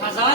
1000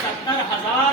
70,000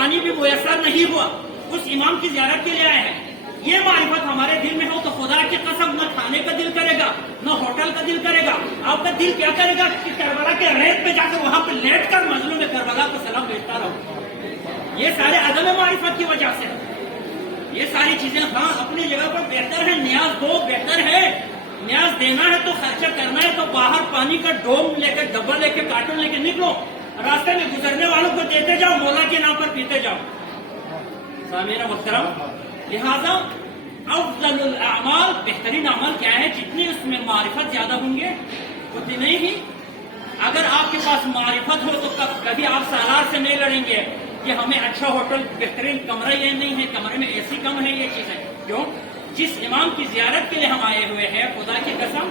پانی بھی میسر نہیں ہوا، اس امام کی زیارت کے لیے آئے ہیں، یہ معرفت ہمارے دل میں ہو تو خدا کی قسم نہ کھانے کا دل کرے گا نہ ہوٹل کا دل کرے گا، آپ کا دل کیا کرے گا کہ کربلا کے ریت پہ جا کر وہاں پہ لیٹ کر مظلوم کربلا کو سلام بھیجتا رہو۔ یہ سارے عدم معرفت کی وجہ سے، یہ ساری چیزیں ہاں اپنی جگہ پر بہتر ہے، نیاز دو بہتر ہے، نیاز دینا ہے تو خرچہ کرنا ہے تو باہر پانی کا ڈوم لے کے ڈبہ لے کے کارٹون لے کے نکلو، راستے میں گزرنے والوں کو دیتے جاؤ، مولا کے نام پر پیتے جاؤ۔ سامعین محترم، لہذا افضل الاعمال، بہترین عمل کیا ہے؟ جتنی اس میں معرفت زیادہ ہوں گے اتنے ہی، اگر آپ کے پاس معرفت ہو تو کبھی آپ سالار سے نہیں لڑیں گے کہ ہمیں اچھا ہوٹل بہترین کمرہ یہ نہیں ہے، کمرے میں اے سی کم ہے، یہ چیزیں کیوں؟ جس امام کی زیارت کے لیے ہم آئے ہوئے ہیں، خدا کی قسم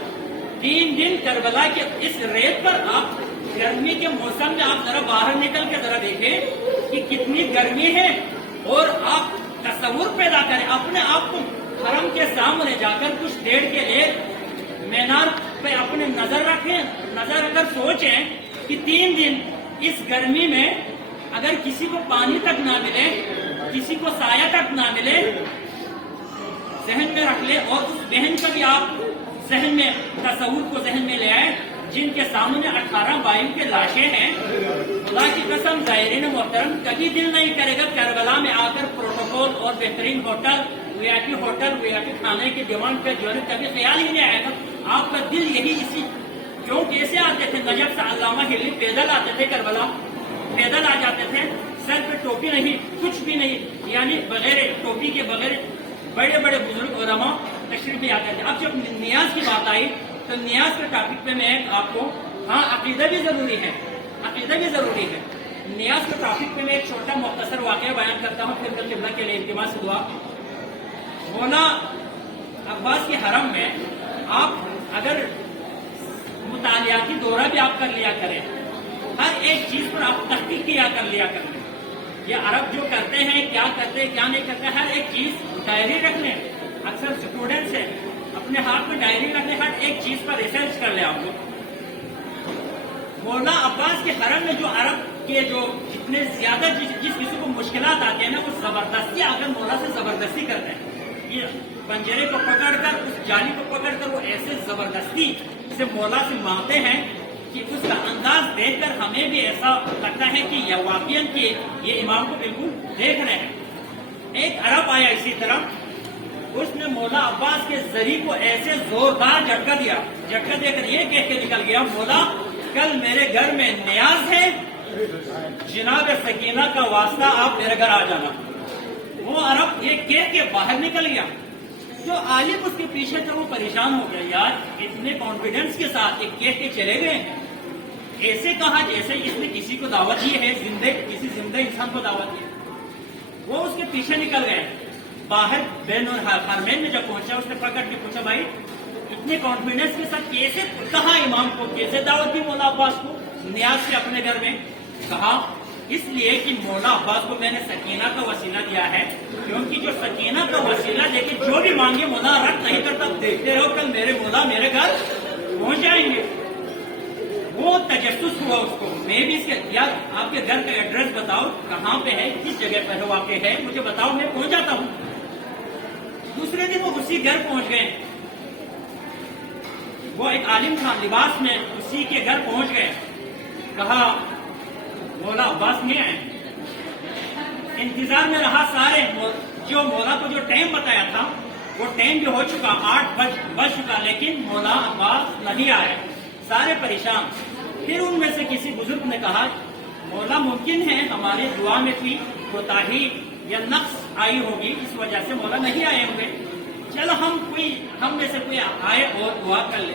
3 دن کربلا کے اس ریت پر، آپ گرمی کے موسم میں آپ ذرا باہر نکل کے ذرا دیکھیں کہ کتنی گرمی ہے، اور آپ تصور پیدا کریں اپنے آپ کو حرم کے سامنے جا کر کچھ دیر کے لیے مینار پہ اپنے نظر رکھیں، نظر رکھ کر سوچیں کہ 3 دن اس گرمی میں اگر کسی کو پانی تک نہ ملے، کسی کو سایہ تک نہ ملے، ذہن میں رکھ لے، اور اس بہن کا بھی آپ ذہن میں تصور کو ذہن میں لے آئے جن کے سامنے 18 بائیوں کے لاشیں ہیں۔ خدا کی قسم زائرین محترم کبھی دل نہیں کرے گا کربلا میں آ کر پروٹوکول اور بہترین ہوٹل، وی آئی پی کھانے کی ڈیمانڈ پہ جو ہے کبھی خیال ہی نہیں آئے گا۔ آپ کا دل یہی اسی کیوں کیسے آتے تھے نجف سے علامہ ہلی پیدل آتے تھے کربلا، پیدل آ جاتے تھے، سر پہ ٹوپی نہیں، کچھ بھی نہیں، یعنی بغیر ٹوپی کے بغیر بڑے بڑے بزرگ علماء تشریف بھی آتے تھے۔ اب جب نیاز کی بات آئی تو نیاز کے ٹاپک پہ میں آپ کو، ہاں عقیدہ بھی ضروری ہے، عقیدہ بھی ضروری ہے، نیاز کے ٹاپک پہ میں ایک چھوٹا مختصر واقعہ بیان کرتا ہوں، پھر قبلہ کے لیے التماس دعا۔ مولا عباس کے حرم میں آپ اگر مطالعاتی دورہ بھی آپ کر لیا کریں، ہر ایک چیز پر آپ تحقیق کیا کر لیا کریں، یہ عرب جو کرتے ہیں کیا کرتے ہیں کیا نہیں کرتے، ہر ایک چیز ڈائری رکھ لیں، اکثر اسٹوڈنٹس ہیں اپنے ہاتھ میں ڈائری رکھ لیں، ہر ایک چیز پر ریسرچ کر لیں آپ لوگ۔ مولا عباس کے حرم میں جو عرب کے جو جتنے زیادہ جس کسی کو مشکلات آتے ہیں نا، وہ زبردستی آ کر مولا سے زبردستی کرتے ہیں، یہ پنجرے کو پکڑ کر، اس جالی کو پکڑ کر وہ ایسے زبردستی سے مولا سے مانگتے ہیں کہ اس کا انداز دیکھ کر ہمیں بھی ایسا لگتا ہے کہ یہ واقعاً کہ یہ امام کو بالکل دیکھ رہے ہیں۔ ایک عرب آیا اسی طرح، اس نے مولا عباس کے ذریعے کو ایسے زوردار جھٹکا دیا، جھٹکا دے کر یہ کہہ کے نکل گیا، مولا کل میرے گھر میں نیاز ہے، جناب سکینہ کا واسطہ آپ میرے گھر آ جانا۔ وہ عرب یہ کہہ کے باہر نکل گیا، جو عالم اس کے پیچھے تھا وہ پریشان ہو گیا، یار اتنے کانفیڈنس کے ساتھ یہ کہہ کے چلے گئے، ایسے کہا جیسے اس نے کسی کو دعوت دی ہے، کسی زندہ انسان کو دعوت دی۔ وہ اس کے پیچھے نکل گئے، باہر بین الحرمین میں جب پہنچا اس نے پکڑ کے پوچھا، بھائی اتنے کانفیڈنس کے ساتھ کیسے کہا امام کو، کیسے دعوت دی مولا عباس کو نیاز سے اپنے گھر میں؟ کہا اس لیے کہ مولا عباس کو میں نے سکینہ کا وسیلہ دیا ہے، کیونکہ جو سکینہ کا وسیلہ دے کے جو بھی مانگے مولا رد نہیں کرتا، دیکھتے رہو کل میرے مولا میرے گھر پہنچ جائیں گے۔ وہ تجسس ہوا اس کو، میں بھی اس کے یار آپ کے گھر کا ایڈریس بتاؤ کہاں پہ ہے، کس جگہ پر واقع ہے، مجھے بتاؤ میں پہنچ جاتا ہوں۔ دوسرے دن وہ اسی گھر پہنچ گئے، وہ ایک عالم تھا لباس میں، اسی کے گھر پہنچ گئے، کہا مولا عباس نہیں آئے، انتظار میں رہا سارے، جو مولا کو جو ٹائم بتایا تھا وہ ٹائم بھی ہو چکا، 8 بج چکا، لیکن مولا عباس نہیں آئے، سارے پریشان۔ پھر ان میں سے کسی بزرگ نے کہا مولا ممکن ہے ہماری دعا میں کوئی کوتاہی یا نقص آئی ہوگی، اس وجہ سے مولا نہیں آئے ہوں گے، چلو ہم میں سے کوئی آئے اور دعا کر لے۔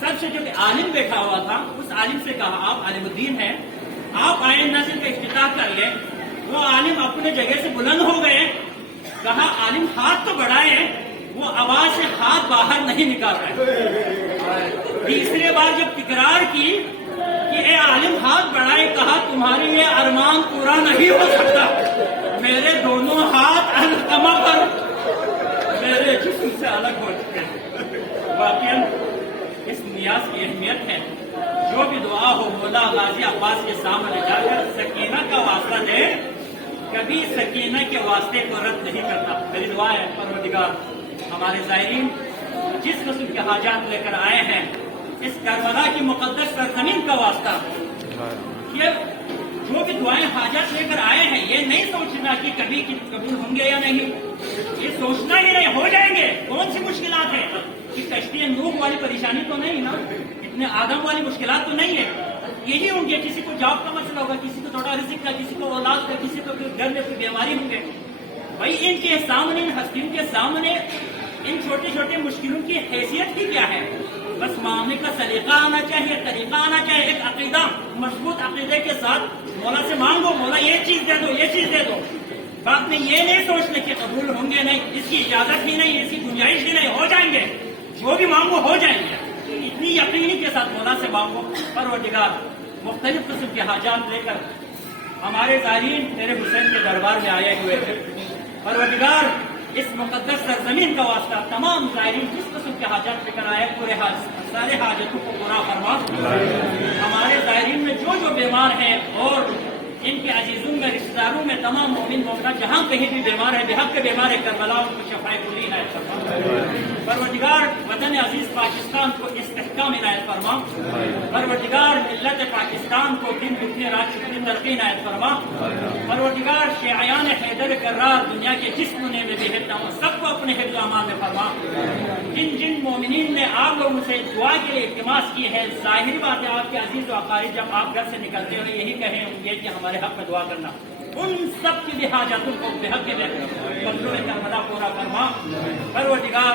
سب سے جو عالم بیٹھا ہوا تھا اس عالم سے کہا آپ عالم الدین ہیں، آپ آئے نظر کا افتتاح کر لیں۔ وہ عالم اپنے جگہ سے بلند ہو گئے، کہا عالم ہاتھ تو بڑھائے، وہ آواز سے ہاتھ باہر نہیں نکال رہے۔ تیسرے بار جب تکرار کی کہ اے عالم ہاتھ بڑھائے، کہا تمہاری یہ ارمان پورا نہیں ہو سکتا، میرے دونوں ہاتھ القمہ پر میرے جسم سے الگ ہو چکے ہیں۔ واقعاً اس نیاز کی اہمیت ہے، جو بھی دعا ہو مولا غازی عباس کے سامنے جا کر سکینہ کا واسطہ دے، کبھی سکینہ کے واسطے کو رد نہیں کرتا. میری دعا ہے پروردگار ہمارے زائرین جس قسم کے حاجات لے کر آئے ہیں اس کربلا کی مقدس سرزمین کا واسطہ، یہ جو بھی دعائیں حاجات لے کر آئے ہیں یہ نہیں سوچنا کہ کبھی قبول ہوں گے یا نہیں، یہ سوچنا ہی نہیں، ہو جائیں گے. کون سی مشکلات ہیں کہ کشتی نوح والی پریشانی تو نہیں نا، اتنے آدم والی مشکلات تو نہیں ہے. یہی ہوں گے، کسی کو جاب کا مسئلہ ہوگا، کسی کو تھوڑا رزق کا، کسی کو اولاد کا، کسی کو گھر میں کوئی بیماری ہوں گے. بھائی ان کے سامنے، ان ہستیوں کے سامنے ان چھوٹی چھوٹی مشکلوں کی حیثیت ہی کیا ہے؟ بس معاملے کا سلیقہ آنا چاہیے، طریقہ آنا چاہیے، ایک عقیدہ، مضبوط عقیدے کے ساتھ مولا سے مانگو، مولا یہ چیز دے دو، یہ چیز دے دو. بات میں یہ نہیں سوچنے کہ قبول ہوں گے نہیں، اس کی اجازت ہی نہیں، اس کی گنجائش ہی نہیں، ہو جائیں گے، جو بھی مانگو ہو جائیں گے. اتنی یقینی کے ساتھ مولا سے مانگو. پروردگار مختلف قسم کے حاجات لے کر ہمارے زائرین تیرے حسین کے دربار میں آئے ہوئے تھے. پروردگار اس مقدس سرزمین کا واسطہ تمام زائرین جس قسم کے حاجات لے کر آئے پورے سارے حاجتوں کو پورا فرما. ہمارے زائرین میں جو جو بیمار ہیں اور ان کے عزیزوں میں، رشتہ داروں میں، تمام مومن مومنات جہاں کہیں بھی بیمار ہے، بحق کے بیمار ہے، کربلا ان کو شفائے کلی عنایت فرما. پروردگار وطن عزیز پاکستان کو استحکام عنایت فرما. پروردگار ملت پاکستان کو دن دگنی رات چگنی ترقی عنایت فرما. پروردگار شیعیان حیدر کرار دنیا کے جس کونے میں بھی رہتا ہوں سب کو اپنے حفظ و امان میں فرما. جن جن مومنین نے آپ لوگوں سے دعا کے لیے التماس کی ہے، ظاہری بات ہے آپ کے عزیز و اقارب جب آپ گھر سے نکلتے ہوئے یہی کہیں ہوں گے کہ ہمارے حق میں دعا کرنا، ان سب کی بھی حاجتوں کو بحق کے مقصود کربلا پورا فرما. پروردگار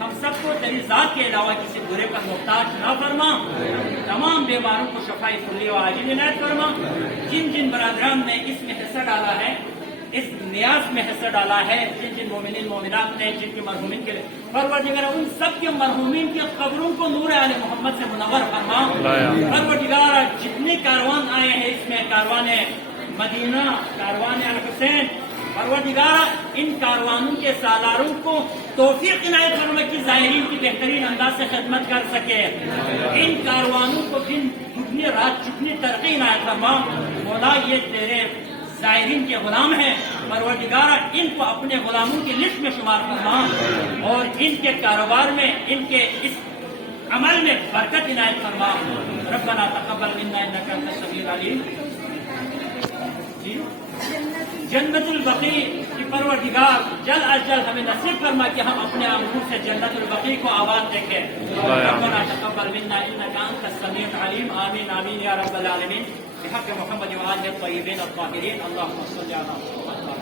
ہم سب کو تیری ذات کے علاوہ کسی برے پر محتاج نہ فرما. تمام بیماروں کو شفائی کلی و عاجل عنایت فرما. جن جن برادران نے اس میں حصہ ڈالا ہے، اس نیاز میں حصہ ڈالا ہے، جن جن مومنین مومنات نے جن کے مرحومین کے لیے، پروردگار ان سب کے مرحومین کی قبروں کو نور آل محمد سے منور فرما. پروردگار جتنے کاروان آئے ہیں اس میں کاروان مدینہ، کاروان الحسین، پروردگار ان کاروانوں کے سالاروں کو توفیق عنایت فرما کہ زائرین کی بہترین انداز سے خدمت کر سکے. ان کاروانوں کو دن دگنی رات چگنی ترقی عنایت فرما. مولا یہ تیرے زائرین کے غلام ہیں، پروردگار ان کو اپنے غلاموں کی لسٹ میں شمار فرما اور ان کے کاروبار میں، ان کے اس عمل میں برکت عنایت فرما. ربنا تقبل منا انک انت السمیع العلیم. جنت البقیع کی پروردگار جلد از جلد ہمیں نصیب فرما کہ ہم اپنے آنکھوں سے جنت البقیع کو آباد دیکھیں. ربنا تقبل منا انک انت السمیع العلیم. آمین آمین یا رب العالمین. بحق محمد وآلہ الطیبین الطاہرین. اللہم صل علی محمد.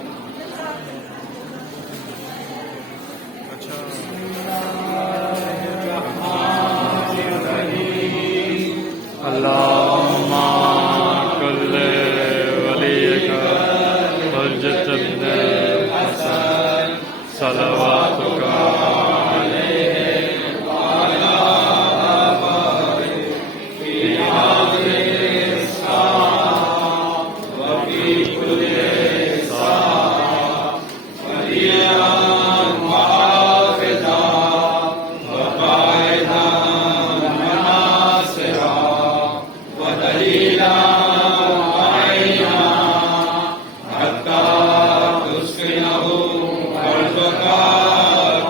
اللہم کل ولیک حجت ابن حسن صلواتک علیہ وعلی آبائہ فی هذه الساعة وفی کل ساعة ولیاً وحافظا وقائدا وناصرا ودلیلا وعینا حتی تسکنہ ارضک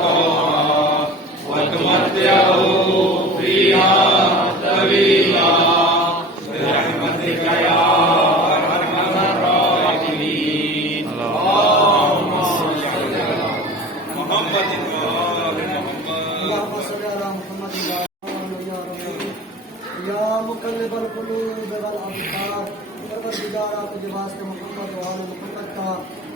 طوعا وتمتعہ فیہا طویلا برحمتک یا ارحم الراحمین. اللہم صل علی محمد اللهم صل على محمد يا رب يا مقلب القلوب والابصار. پروردگار آپ کے واسطے محمد و آل محمد کا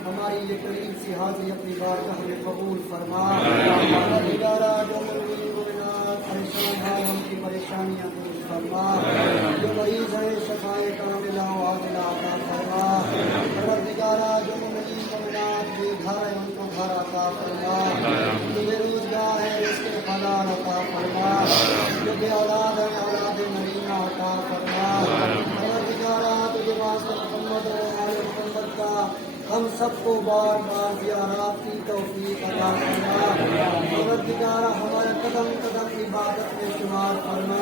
ہماری یہ قریب سی حاضری اپنی بارگاہ میں قبول فرما. پروردگار جو مومنین مومنات پریشان ہیں ان کی پریشانیاں دور فرما. جو مریض ہیں شفائے کاملہ و عاجلہ عطا فرما. پروردگار جو مومنین مومنات بے گھر ہیں ان کو گھر عطا فرما. جو بے روزگار ہیں اس کے حلال عطا فرما. جو بے اولاد ہیں اولاد نرینہ عطا فرما. پروردگار تجھے واسطے محمد و آل محمد کا ہم سب کو بار بار زیارات کی توفیق عطا فرما. پروردگار ہمارے قدم قدم عبادت میں شمار فرما.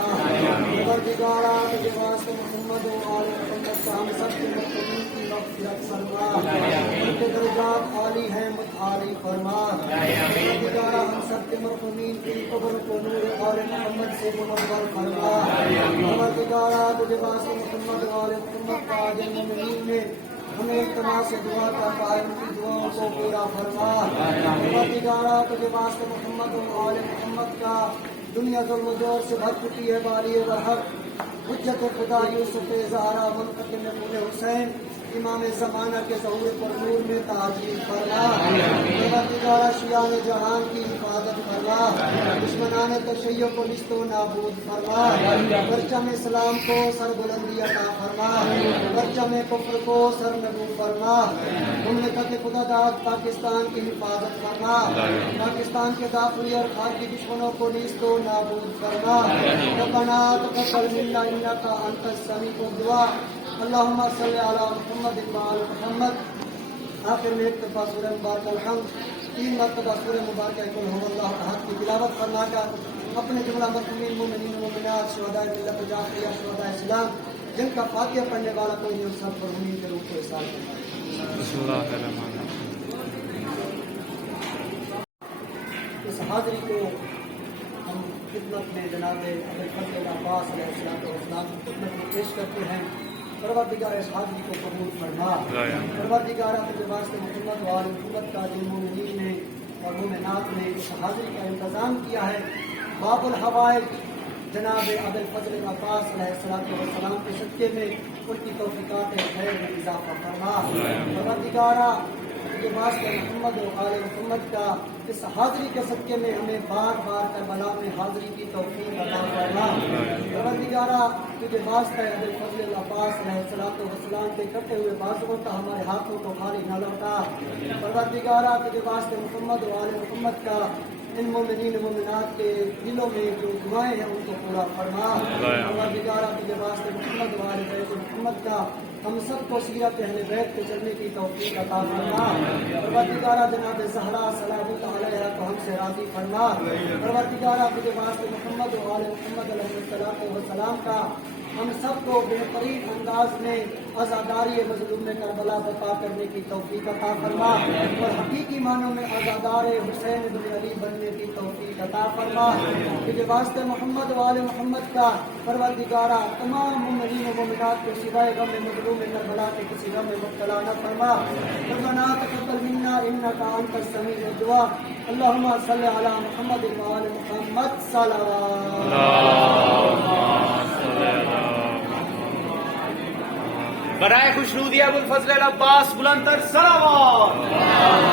پروردگار تجھے واسطے محمد و آل محمد کا ہم سب کے مقتدین کی مغفرت فرما. مومنات عالی ہیں متعالی فرما پروردگارہ ہم سب کے مرحومین کی قبر کو نور آل محمد سے منور فرما پروردگارہ تجھے واسطے محمد و آل محمد کا جن مومنین میں ہمیں اجتماع سے دعا کا قائم کی دعاؤں کو پورا فرما پروردگارہ تجھے واسطے محمد و آل محمد کا دنیا ظلم و جور سے بھر چکی ہے باری برحق حجت خدا یوسف زہرا منتقم پورے حسین امام زمانہ کے ظہور پر نور میں تعجیل فرما پروردگارہ شیعان جہان کی حفاظت فرما دشمنان تشیع کو نیست و نابود فرما پرچم اسلام کو سر بلندی عطا فرما پرچم کفر کو سر نگو فرما مملکت خدا داد پاکستان کی حفاظت فرما پاکستان کے داخلی اور خارجی دشمنوں کو نیست و نابود فرما ربنا تقبل منا انک انت السمیع الدعاء اللہم صلی علی محمد وعلی محمد آخر میں ایک دفعہ سورہ مبارکہ الحمد 3 مرتبہ سورہ مبارکہ قل هو اللہ احد کی تلاوت فرما کر اپنے جملہ مرحومین مومنین مومنات شہداء ملت جعفریہ شہداء اسلام جن کا فاتحہ پڑھنے والا کوئی نہیں سب مرحومین کے روح کو احسان فرمائے بسم اللہ الرحمن اس حاضری کو ہم خدمت میں جناب ابوالفضل عباس علیہ السلام کی خدمت میں پیش کرتے ہیں پروردگار اس حاضری کو قبول فرما پروردگار اپنے واسطے محمد و آل محمد کا جن مومنین نے اور مومنات نے اس حاضری کا انتظام کیا ہے باب الحوائج جناب ابوالفضل عباس علیہ السلام کے صدقے میں ان کی توفیقات خیر میں اضافہ فرما پروردگارہ کے واسطے محمد و آل محمد کا اس حاضری کے صدقے میں ہمیں بار بار کربلا میں حاضری کی توفیق عطا فرما پروردگارہ تجھے واسطہ ابوالفضل عباس علیہ السلام کے کٹے ہوئے بازوؤں کا ہمارے ہاتھوں کو خالی نہ لوٹا پروردگارہ تجھے واسطے محمد و آل محمد کا ان مومنین مومنات کے دلوں میں جو دعائیں ہیں ان کو پورا فرما پروردگارہ تجھے واسطے محمد و آل محمد کا ہم سب کو سیرت اہل بیت پہ چلنے کی توفیق عطا فرما پروردگارہ جناب زہرا سلام اللہ علیہ کو ہم سے راضی فرما پروردگارہ تجھے واسطے محمد و آل محمد علیہ السلام کا ہم سب کو بہترین انداز میں عزاداری مظلوم کربلا برپا کرنے کی توفیق عطا فرما اور حقیقی معنوں میں عزادار حسین بن علی بننے کی توفیق عطا فرما تجھے واسطے محمد و آل محمد کا پروردگارہ تمام مومنین و مومنات کو سوائے غم مظلوم کربلا کے کسی غم میں مبتلا نہ فرما ربنا تقبل منا انک انت السمیع الدعاء اللہم صلی علی محمد و آل محمد برائے خوشنودی ابوالفضل عباس بلند تر صلوات